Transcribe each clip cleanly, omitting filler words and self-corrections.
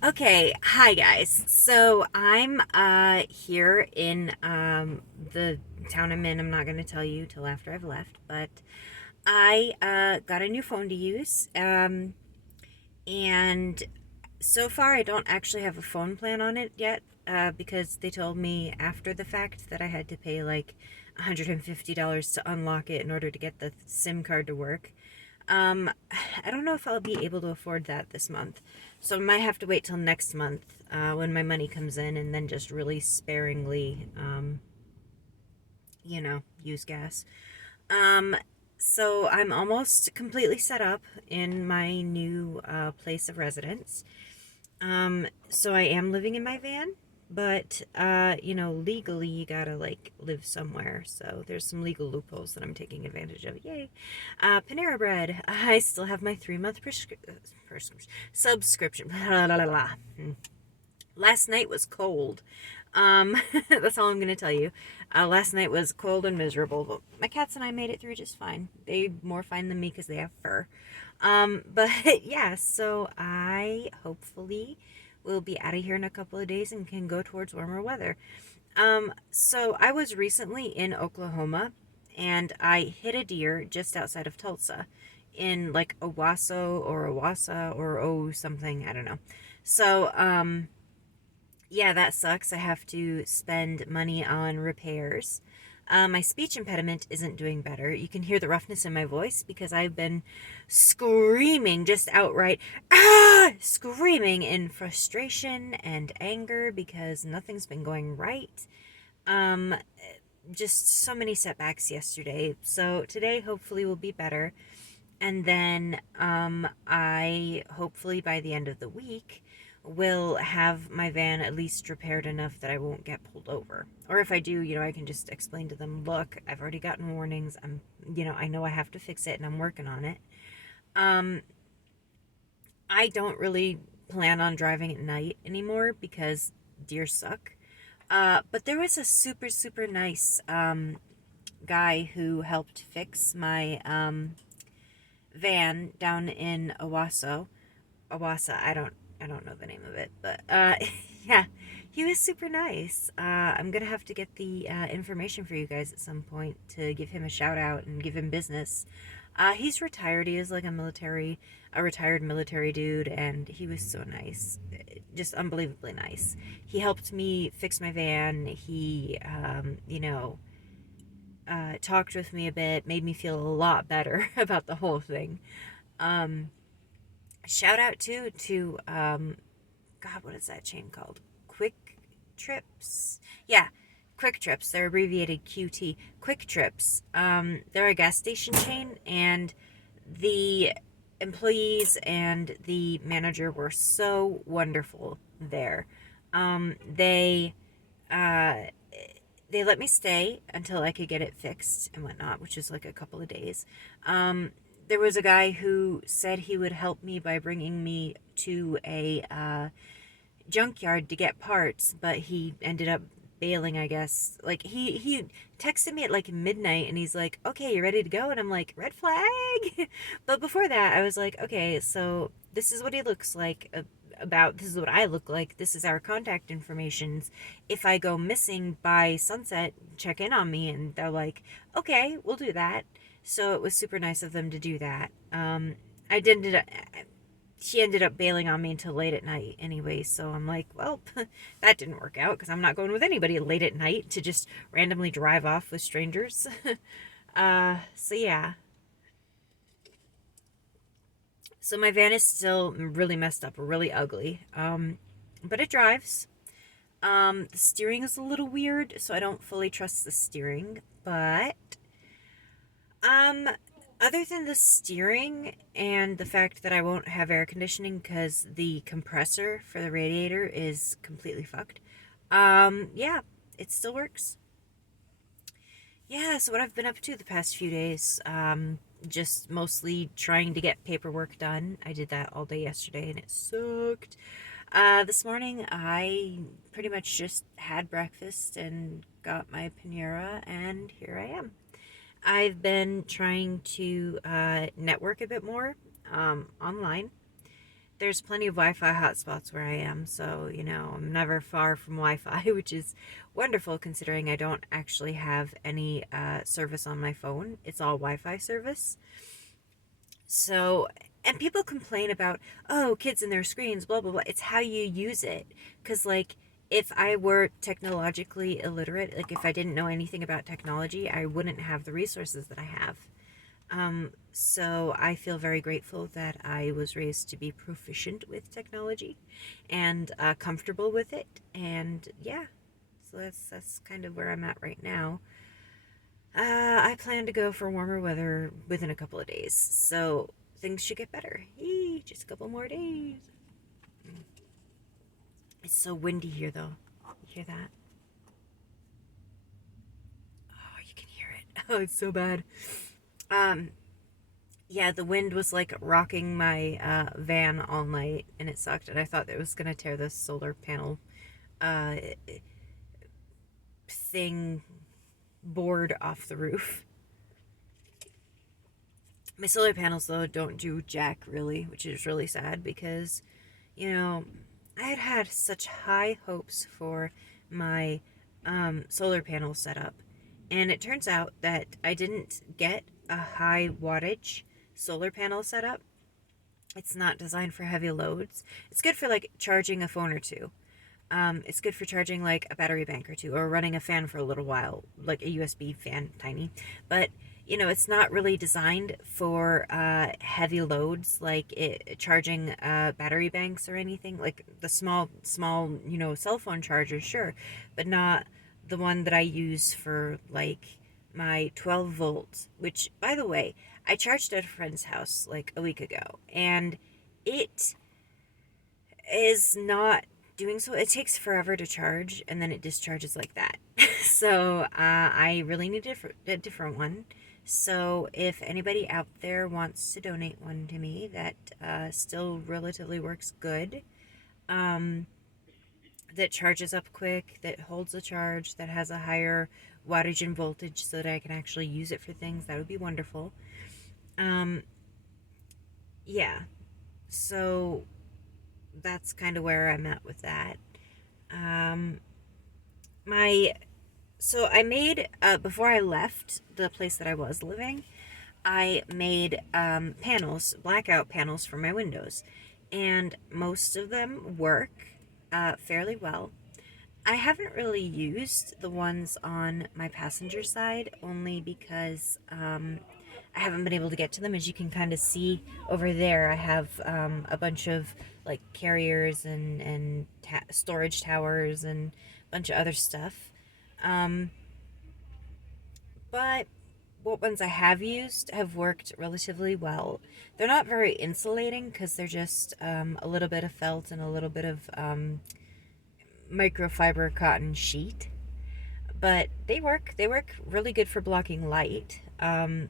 Okay, hi guys. So I'm here in the town I'm in. I'm not gonna tell you till after I've left, but I got a new phone to use. And so far I don't actually have a phone plan on it yet, because they told me after the fact that I had to pay like $150 to unlock it in order to get the SIM card to work. Um, I don't know if I'll be able to afford that this month. So I might have to wait till next month, when my money comes in, and then just really sparingly, use gas. Um, so I'm almost completely set up in my new place of residence. So I am living in my van, but legally you gotta like live somewhere. So there's some legal loopholes that I'm taking advantage of. Yay. Panera Bread. I still have my 3-month subscription. Blah, blah, blah, blah. Last night was cold. That's all I'm gonna tell you. Last night was cold and miserable, but my cats and I made it through just fine. They more fine than me because they have fur. But yeah, so I hopefully will be out of here in a couple of days and can go towards warmer weather. So I was recently in Oklahoma and I hit a deer just outside of Tulsa in like Owasso or O something, I don't know. So, yeah, that sucks. I have to spend money on repairs. My speech impediment isn't doing better. You can hear the roughness in my voice because I've been screaming, just outright, screaming in frustration and anger because nothing's been going right. Um, just so many setbacks yesterday. So today hopefully will be better. And then I hopefully by the end of the week will have my van at least repaired enough that I won't get pulled over. Or if I do, I can just explain to them, look, I've already gotten warnings. I know I have to fix it and I'm working on it. Um, I don't really plan on driving at night anymore because deer suck. But there was a super, super nice guy who helped fix my van down in Owasso. I don't know the name of it, but yeah, he was super nice. I'm gonna have to get the information for you guys at some point to give him a shout out and give him business. He's retired. He is like a retired military dude, and he was so nice, just unbelievably nice. He helped me fix my van. He, talked with me a bit, made me feel a lot better about the whole thing. Um, Shout out too to God, what is that chain called? Quick Trips. Yeah, Quick Trips. They're abbreviated QT. Quick Trips. They're a gas station chain, and the employees and the manager were so wonderful there. Um, they uh, they let me stay until I could get it fixed and whatnot, which is like a couple of days. There was a guy who said he would help me by bringing me to a junkyard to get parts, but he ended up bailing, I guess. Like he texted me at like midnight and he's like, "Okay, you ready to go?" And I'm like, "Red flag." But before that, I was like, "Okay, so this is what he looks like, this is what I look like. This is our contact informations. If I go missing by sunset, check in on me." And they're like, "Okay, we'll do that." So it was super nice of them to do that. I didn't She ended up bailing on me until late at night anyway, so I'm like, well, that didn't work out because I'm not going with anybody late at night to just randomly drive off with strangers. So yeah. So my van is still really messed up, really ugly. But it drives. The steering is a little weird, so I don't fully trust the steering, but um other than the steering and the fact that I won't have air conditioning because the compressor for the radiator is completely fucked. Yeah, it still works. Yeah, so what I've been up to the past few days, just mostly trying to get paperwork done. I did that all day yesterday and it sucked. This morning I pretty much just had breakfast and got my Panera, and here I am. I've been trying to network a bit more online. there's plenty of Wi-Fi hotspots where I am, so I'm never far from Wi-Fi, which is wonderful considering I don't actually have any service on my phone. It's all Wi-Fi service. So, and people complain about, oh, kids and their screens, blah blah blah. It's how you use it, because like if I were technologically illiterate, like if I didn't know anything about technology, I wouldn't have the resources that I have. So I feel very grateful that I was raised to be proficient with technology and comfortable with it. And yeah, so that's kind of where I'm at right now. I plan to go for warmer weather within a couple of days, so things should get better. Yee, just a couple more days. It's so windy here, though. You hear that? Oh, you can hear it. Oh, it's so bad. Um, yeah, the wind was like rocking my van all night, and it sucked. And I thought it was gonna tear the solar panel uh, thing board off the roof. My solar panels, though, don't do jack really, which is really sad because, you know, I had had such high hopes for my solar panel setup. And it turns out that I didn't get a high wattage solar panel setup. It's not designed for heavy loads. It's good for like charging a phone or two. It's good for charging like a battery bank or two, or running a fan for a little while, like a USB fan, tiny. But it's not really designed for heavy loads, like charging battery banks or anything. Like the small, cell phone chargers, sure, but not the one that I use for like my 12 volts. Which, by the way, I charged at a friend's house like a week ago, and it is not doing so. It takes forever to charge, and then it discharges like that. So I really need a different one. So if anybody out there wants to donate one to me that still relatively works good, um, that charges up quick, that holds a charge, that has a higher wattage and voltage so that I can actually use it for things, that would be wonderful. Um, yeah, so that's kind of where I'm at with that. Um, my so I made before I left the place that I was living, I made panels, blackout panels for my windows, and most of them work fairly well. I haven't really used the ones on my passenger side only because I haven't been able to get to them. As you can kind of see over there, I have a bunch of like carriers and storage towers and a bunch of other stuff. Um, but what ones I have used have worked relatively well. They're not very insulating because they're just a little bit of felt and a little bit of microfiber cotton sheet. But they work. They work really good for blocking light. And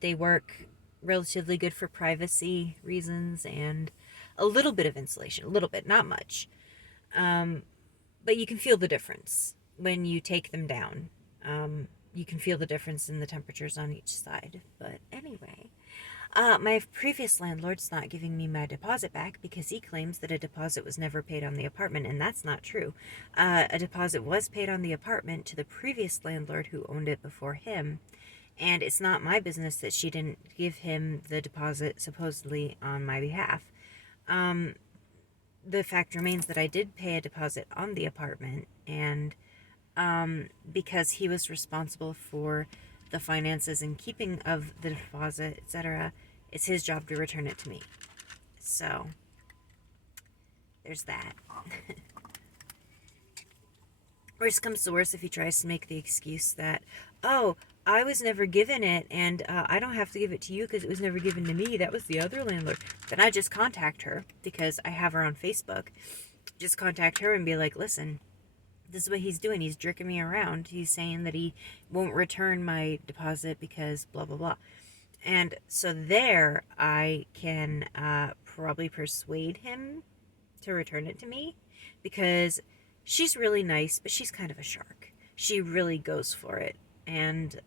they work relatively good for privacy reasons and a little bit of insulation, a little bit, not much. Um, but you can feel the difference when you take them down. You can feel the difference in the temperatures on each side. But anyway, my previous landlord's not giving me my deposit back because he claims that a deposit was never paid on the apartment, and that's not true. A deposit was paid on the apartment to the previous landlord who owned it before him, and it's not my business that she didn't give him the deposit supposedly on my behalf. Um, the fact remains that I did pay a deposit on the apartment, and because he was responsible for the finances and keeping of the deposit, etc., it's his job to return it to me. So, there's that. Worst comes to worst if he tries to make the excuse that, oh, I was never given it, and I don't have to give it to you because it was never given to me. That was the other landlord. Then I just contact her because I have her on Facebook. Just contact her and be like, listen, this is what he's doing. He's jerking me around. He's saying that he won't return my deposit because blah, blah, blah. And so there I can probably persuade him to return it to me because she's really nice, but she's kind of a shark. She really goes for it. And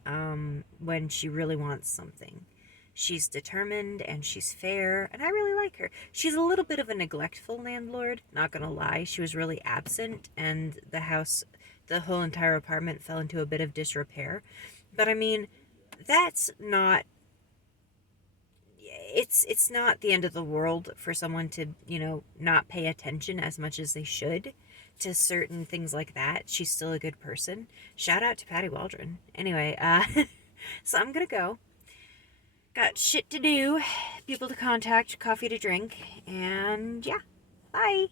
when she really wants something, she's determined and she's fair, and I really like her. She's a little bit of a neglectful landlord, not gonna lie. She was really absent, and the whole entire apartment fell into a bit of disrepair. But I mean, that's not it's not the end of the world for someone to, not pay attention as much as they should to certain things like that. She's still a good person. Shout out to Patty Waldron. Anyway, so I'm gonna go. Got shit to do, people to contact, coffee to drink, and yeah, bye.